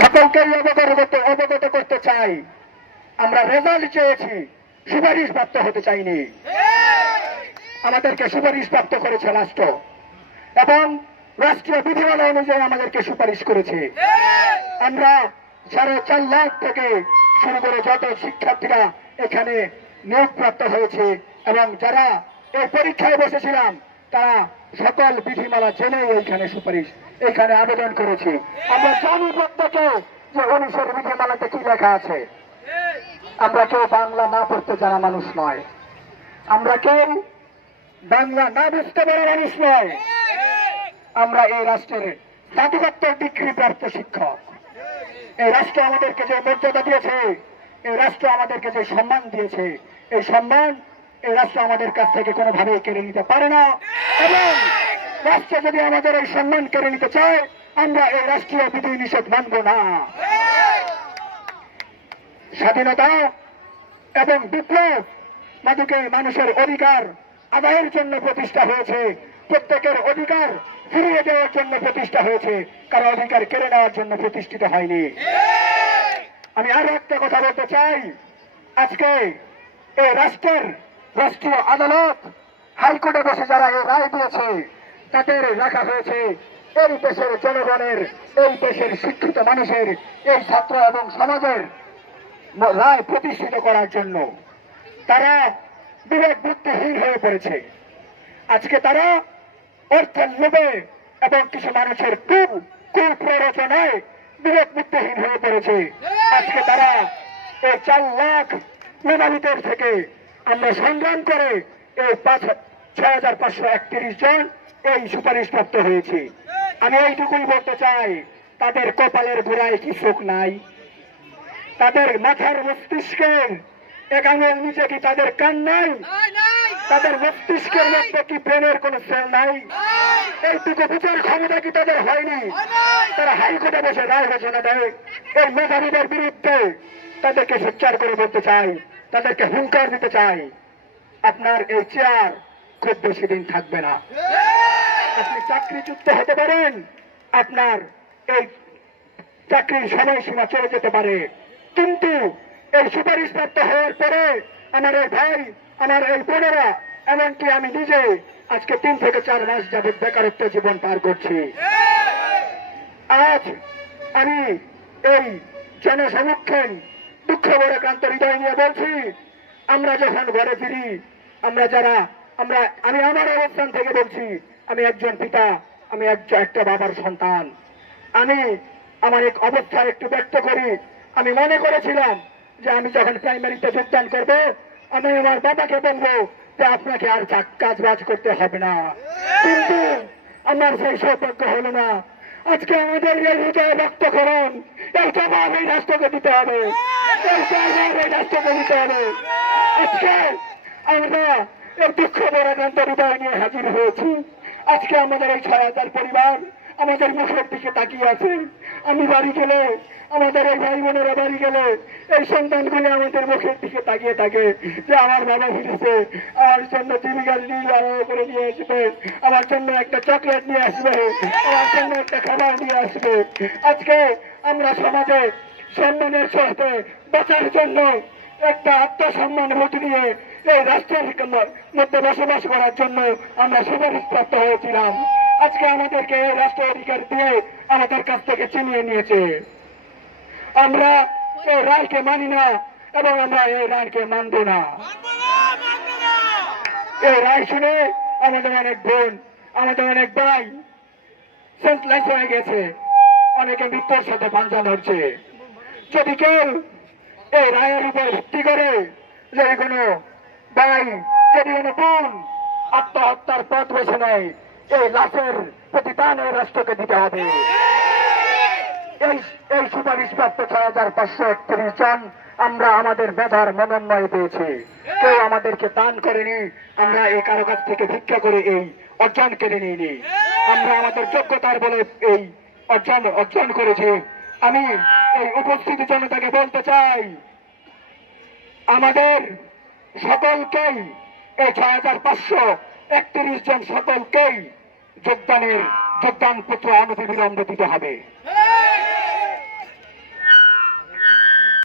সকলকে অবগত অবগত করতে চাই। আমরা রেজাল্ট চেয়েছি সুপারিশ প্রাপ্ত হতে চাইনি। আমাদেরকে সুপারিশ প্রাপ্ত করেছে রাষ্ট্র এবং রাষ্ট্রীয় বিধিমালা অনুযায়ী আমাদেরকে সুপারিশ করেছে। আমরা সাড়ে চার লাখ থেকে শুরু করে যত শিক্ষার্থীরা এখানে নিয়োগপ্রাপ্ত হয়েছে এবং যারা এই পরীক্ষায় বসেছিলাম, তারা সকল বিধিমালা জেনে এইখানে সুপারিশ এখানে আবেদন করেছি। আমরা জানি প্রত্যেকে যে অনুসার বিধিমালাতে কি লেখা আছে। আমরা কেউ বাংলা না পড়তে জানা মানুষ নয়। আমরা কেউ বাংলা না বুঝতে পারা মানুষ নয়। আমরা এই রাষ্ট্রের স্নাতকোত্তর ডিগ্রি প্রাপ্ত শিক্ষক। এই রাষ্ট্র আমাদেরকে যে মর্যাদা দিয়েছে, এই রাষ্ট্র আমাদেরকে যে সম্মান দিয়েছে, এই সম্মান এই রাষ্ট্র আমাদের কাছ থেকে কোনোভাবেই কেড়ে নিতে পারে না। এবং রাষ্ট্র যদি আমাদের এই সম্মান কেড়ে নিতে চায়, আমরা এই রাষ্ট্রীয় বিধি নিষেধ মানব না। স্বাধীনতা এবং বিপ্লব মাদুকে মানুষের অধিকার আদায়ের জন্য প্রতিষ্ঠা হয়েছে। প্রত্যেকের অধিকার ফিরিয়ে দেওয়ার জন্য প্রতিষ্ঠা হয়েছে। কারও অধিকার কেড়ে নেওয়ার জন্য প্রতিষ্ঠিত হয়নি। আমি আরও একটা কথা বলতে চাই। আজকে এই রাষ্ট্রের রাষ্ট্রীয় আদালত হাইকোর্টে বসে যারা এই রায় দিয়েছে তাদের রাখা হয়েছে। এই দেশের জনগণের, এই দেশের শিক্ষিত মানুষের, এই ছাত্র এবং সমাজের রায় প্রতিষ্ঠিত করার জন্য তারা বিবেক বুদ্ধিহীন হয়ে পড়েছে। আজকে তারা অর্থের লোভে এবং কিছু মানুষের কু কুপ্ররোচনায় বিবেক বুদ্ধিহীন হয়ে পড়েছে। আজকে তারা এই চার লাখ মেধাবীদের থেকে আমরা সংগ্রাম করে এই পাঁচ ছয় হাজার পাঁচশো একত্রিশ জন এই সুপারিশ প্রাপ্ত হয়েছে। আমি এইটুকুই বলতে চাই তাদের কপালের গোড়ায় কি শোক নাই? তাদের মাথার মস্তিষ্কের একাঙের নিচে কি তাদের কান নাই? তাদের মস্তিষ্কের মধ্যে কি ব্রেনের কোন সেল নাই? এইটুকু বিচার ক্ষমতা কি তাদের হয়নি? তারা হাইকোর্টে বসে রায় ঘোষণা দেয় এই মেধাবীদের বিরুদ্ধে তাদেরকে সোচ্চার করে বলতে চাই তাদেরকে হুঙ্কার দিতে চাই। আপনার এই চেয়ার খুব বেশি দিন থাকবে না। আপনি চাকরিযুক্ত হতে পারেন, আপনার এই চাকরির সময়সীমা চলে যেতে পারে। কিন্তু এই সুপারিশ প্রাপ্ত হওয়ার পরে আমার এই ভাই, আমার এই বোনেরা, এমনকি আমি নিজে আজকে তিন থেকে চার মাস যাবৎ বেকারত্ব জীবন পার করছি। আজ আমি এই জনসমক্ষণ দুঃখ বড়াক্রান্ত হৃদয় নিয়ে বলছি, আমরা যখন ঘরে ফিরি, আমরা যারা, আমরা, আমি আমার অবস্থান থেকে বলছি আমি একজন পিতা, আমি একটা বাবার সন্তান। আমি আমার এক অবস্থা একটু ব্যক্ত করি। আমি মনে করেছিলাম যে আমি যখন প্রাইমারিতে যোগদান করব, আমি আমার বাবাকে বলব যে আপনাকে আর কাজ বাজ করতে হবে না। কিন্তু আমার সেই সৌভাগ্য হলো না। আজকে আমাদের এই হৃদয় এই জবাব এই রাষ্ট্রকে দিতে হবে। এই রাষ্ট্রকে দিতে হবে। আজকে আমরা এই দুঃখ বরাকান্ত হৃদয় নিয়ে হাজির হয়েছি। আজকে আমাদের এই ছয় হাজার পরিবার আমাদের মুখের দিকে তাকিয়ে আছে। আমি বাড়ি গেলে, আমাদের এই ভাই বোনেরা বাড়ি গেলে এই সন্তানগুলো আমাদের মুখের দিকে তাকিয়ে থাকে যে আমার বাবা ফিরেছে, আমার জন্য জীবিকার নীল করে নিয়ে আসবে, আমার জন্য একটা চকলেট নিয়ে আসবে, আমার জন্য একটা খাবার নিয়ে আসবে। আজকে আমরা সমাজে সম্মানের সাথে বাঁচার জন্য একটা আত্মসম্মান বোধ নিয়ে এই রাষ্ট্রের মধ্যে বসবাস করার জন্য আমরা সুপারিশ প্রাপ্ত হয়েছিলাম। আজকে আমাদেরকে এই রাষ্ট্র অধিকার দিয়ে আমাদের কাছ থেকে চিনিয়ে নিয়েছে। আমরা এই রায়কে মানি না এবং আমরা এই রায়কে মানব না। এই রায় শুনে আমাদের অনেক বোন, আমাদের অনেক ভাই সেন্সলেস হয়ে গেছে। অনেকে মৃত্যুর সাথে পাঞ্জা ধরছে। যদি কেউ এই রায়ের উপর ভিত্তি করে যে কোনো যদি কোনো আত্মহত্যার পথ বেছে নেয়। এই লাশের প্রতিদান এই রাষ্ট্রকে দিতে হবে। এই সুপারিশ প্রাপ্ত ছয় হাজার পাঁচশো একত্রিশ জন আমরা আমাদের মেধার মনোন্নয় পেয়েছি। কেউ আমাদেরকে দান করেনি, আমরা এই কারও কাছ থেকে ভিক্ষা করে এই অর্জন কেড়ে নিইনি। আমরা আমাদের যোগ্যতার বলে এই অর্জন অর্জন করেছি। আমি এই উপস্থিতি জনতাকে বলতে চাই, আমাদের সকলকেই এই ছয় হাজার পাঁচশো একত্রিশ জন সকলকেই যোগদানের যোগদান পত্র অনতিবিলম্বে দিতে হবে।